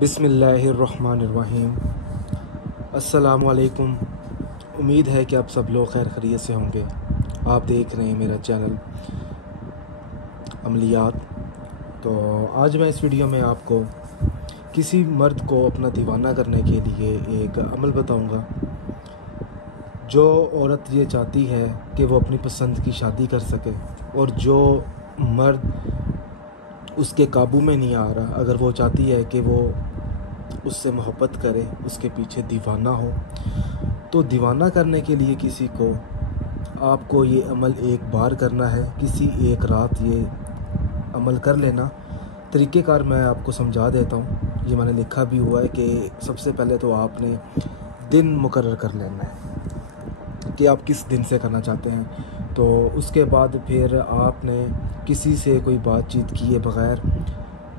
बिस्मिल्लाहिर्रहमानिर्रहीम। अस्सलामुअलैकुम। उम्मीद है कि आप सब लोग खैर खैरियत से होंगे। आप देख रहे हैं मेरा चैनल अमलियात। तो आज मैं इस वीडियो में आपको किसी मर्द को अपना दीवाना करने के लिए एक अमल बताऊंगा। जो औरत ये चाहती है कि वो अपनी पसंद की शादी कर सके और जो मर्द उसके काबू में नहीं आ रहा, अगर वो चाहती है कि वो उससे मोहब्बत करे, उसके पीछे दीवाना हो, तो दीवाना करने के लिए किसी को आपको ये अमल एक बार करना है। किसी एक रात ये अमल कर लेना। तरीक़ेकार मैं आपको समझा देता हूँ। ये मैंने लिखा भी हुआ है कि सबसे पहले तो आपने दिन मुकर्रर कर लेना है कि आप किस दिन से करना चाहते हैं। तो उसके बाद फिर आपने किसी से कोई बातचीत किए बग़ैर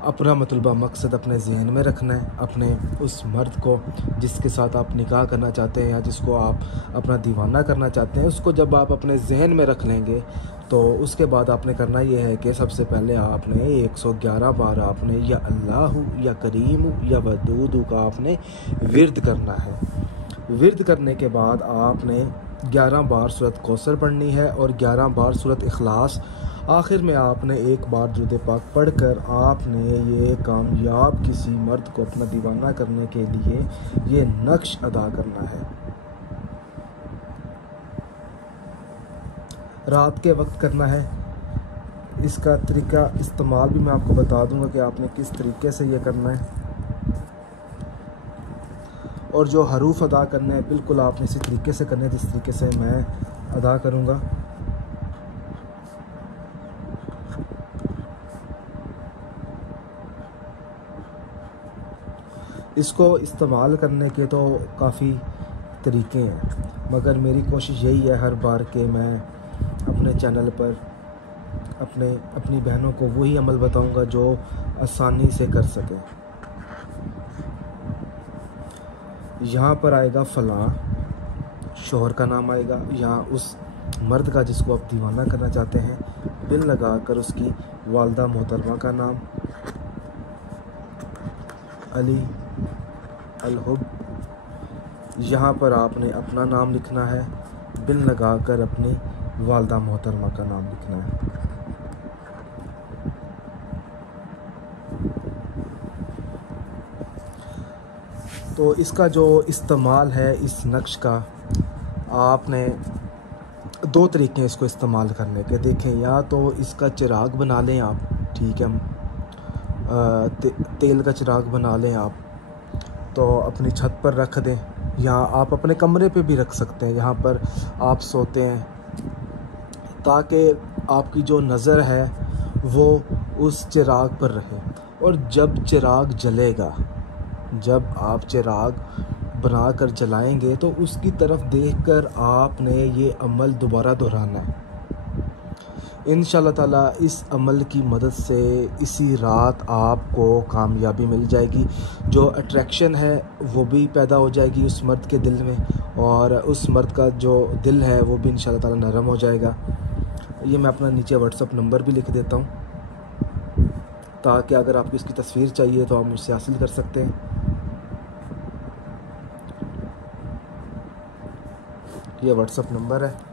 अपना मतलबा मकसद अपने जहन में रखना है। अपने उस मर्द को जिसके साथ आप निकाह करना चाहते हैं या जिसको आप अपना दीवाना करना चाहते हैं, उसको जब आप अपने जहन में रख लेंगे तो उसके बाद आपने करना ये है कि सबसे पहले आपने 111 बार आपने या अल्लाह या करीम या वदूद का आपने विर्द करना है। विर्द करने के बाद आपने 11 बार सूरत कौसर पढ़नी है और 11 बार सूरत इखलास। आखिर में आपने एक बार दुरूद पाक पढ़कर आपने ये कामयाब किसी मर्द को अपना दीवाना करने के लिए ये नक्श अदा करना है। रात के वक्त करना है। इसका तरीका इस्तेमाल भी मैं आपको बता दूंगा कि आपने किस तरीके से ये करना है। और जो हरूफ अदा करने हैं बिल्कुल आपने इसी तरीके से करने हैं जिस तरीके से मैं अदा करूँगा। इसको इस्तेमाल करने के तो काफ़ी तरीके हैं, मगर मेरी कोशिश यही है हर बार कि मैं अपने चैनल पर अपनी बहनों को वही अमल बताऊंगा जो आसानी से कर सकें। यहाँ पर आएगा फ़लाँ, शोहर का नाम आएगा, यहाँ उस मर्द का जिसको आप दीवाना करना चाहते हैं बिल लगाकर उसकी वालदा मोहतरमा का नाम, अली अलहुब। यहाँ पर आपने अपना नाम लिखना है, बिल लगाकर अपनी वालदा मोहतरमा का नाम लिखना है। तो इसका जो इस्तेमाल है इस नक्श का, आपने दो तरीके हैं इसको इस्तेमाल करने के। देखें, या तो इसका चिराग बना लें आप, ठीक है, तेल का चिराग बना लें आप, तो अपनी छत पर रख दें, या आप अपने कमरे पे भी रख सकते हैं, यहाँ पर आप सोते हैं, ताकि आपकी जो नज़र है वो उस चिराग पर रहे। और जब चिराग जलेगा, जब आप चिराग बनाकर जलाएंगे तो उसकी तरफ देखकर आपने ये अमल दोबारा दोहराना है। इंशाअल्लाह ताला इस अमल की मदद से इसी रात आपको कामयाबी मिल जाएगी। जो अट्रैक्शन है वो भी पैदा हो जाएगी उस मर्द के दिल में, और उस मर्द का जो दिल है वो भी इंशाअल्लाह ताला नरम हो जाएगा। ये मैं अपना नीचे व्हाट्सअप नंबर भी लिख देता हूँ, ताकि अगर आपको इसकी तस्वीर चाहिए तो आप मुझसे हासिल कर सकते हैं। ये व्हाट्सअप नंबर है।